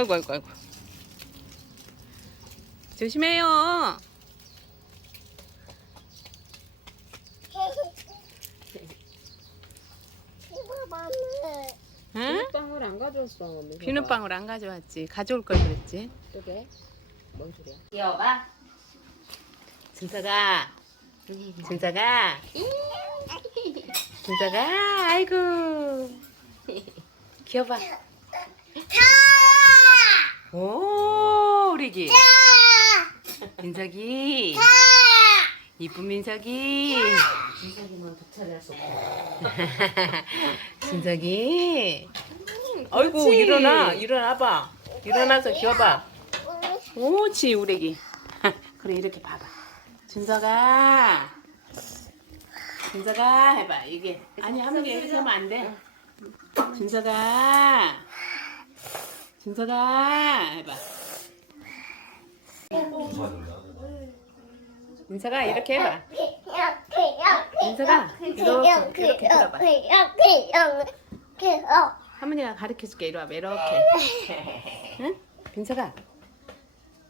아이고 아이고 아이고. 조심해요. 응? 빵을 안 가져왔어. 비눗방울 안 가져왔지. 가져올 걸 그랬지. 그게 뭔 소리야? 귀여워봐. 준서가. 준서가. 준서가. 아이고. 귀여봐. 오, 우리 기. 민석이. 이쁜 민석이. 민석이만 도착을 할수 없고. 진석이. 아이고 일어나 일어나봐. 일어나서 기어봐. 옳지 우레기. 그래 이렇게 봐봐. 준서가. 준서가 해봐 이게 아니 한번에 이렇게 하면 안 돼. 준서가. 준서가 해봐. 준서가 이렇게 해봐. 민서가 이렇게 이렇게 들어봐. 할머니가 가르쳐 줄게. 이리 와봐. 이렇게. 응? 빈서가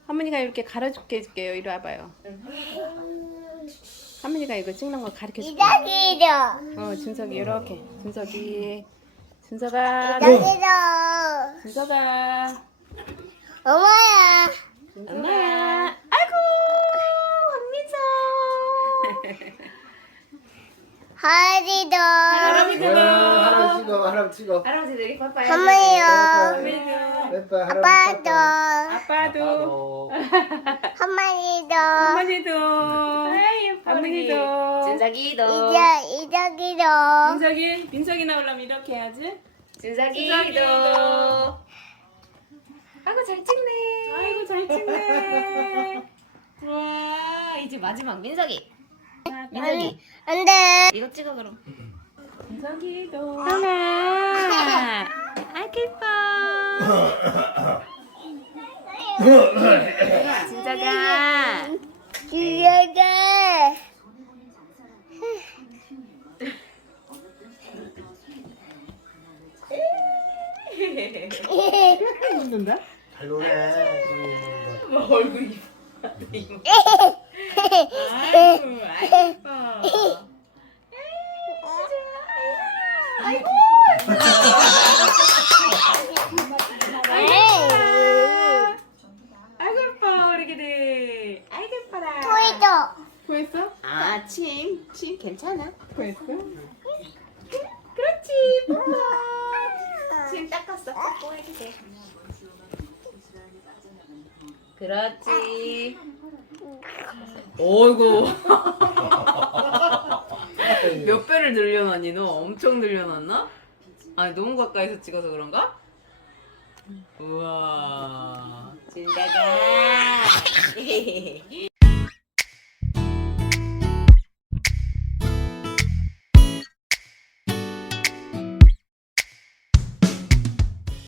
할머니가 이렇게 가르쳐 줄게요. 이리 와봐요. 할머니가 이거 찍는 거 가르쳐 줄게. 어 준석이 이렇게. 준석이 준석아 준석아 엄마야. 엄마야 아이고 황민서. 하리도. 할아버지도. 할아버지 찍어 할아버지 찍어 할아버지도 이렇게. 할머니도. 예뻐 아빠도. 아빠도. 할머니도. 할머니도 할머니도 진석이도. 이저 이저기도. 민석이 민석이 나오려면 이렇게 해야지. 진석이도. 아이고 잘 찍네. 아이고 잘 찍네. 와 이제 마지막 민석이. 안, 민석이 안 돼. 이거 찍어 그럼. 민석이도. 하나. 아이고 예뻐. 진짜가. 주여가. 잘 노네 얼굴이. 아이고 아이고 예뻐. 아이고 예뻐 우리 기들. 아이고 예뻐라. 토이도. 보였어? 아 침. 침 괜찮아. 보였어? 그렇지. 침 닦았어. 해주세요. 그렇지. 어이구. 몇 배를 늘려놨니 너? 엄청 늘려놨나? 아니 너무 가까이서 찍어서 그런가? 우와. 진짜가.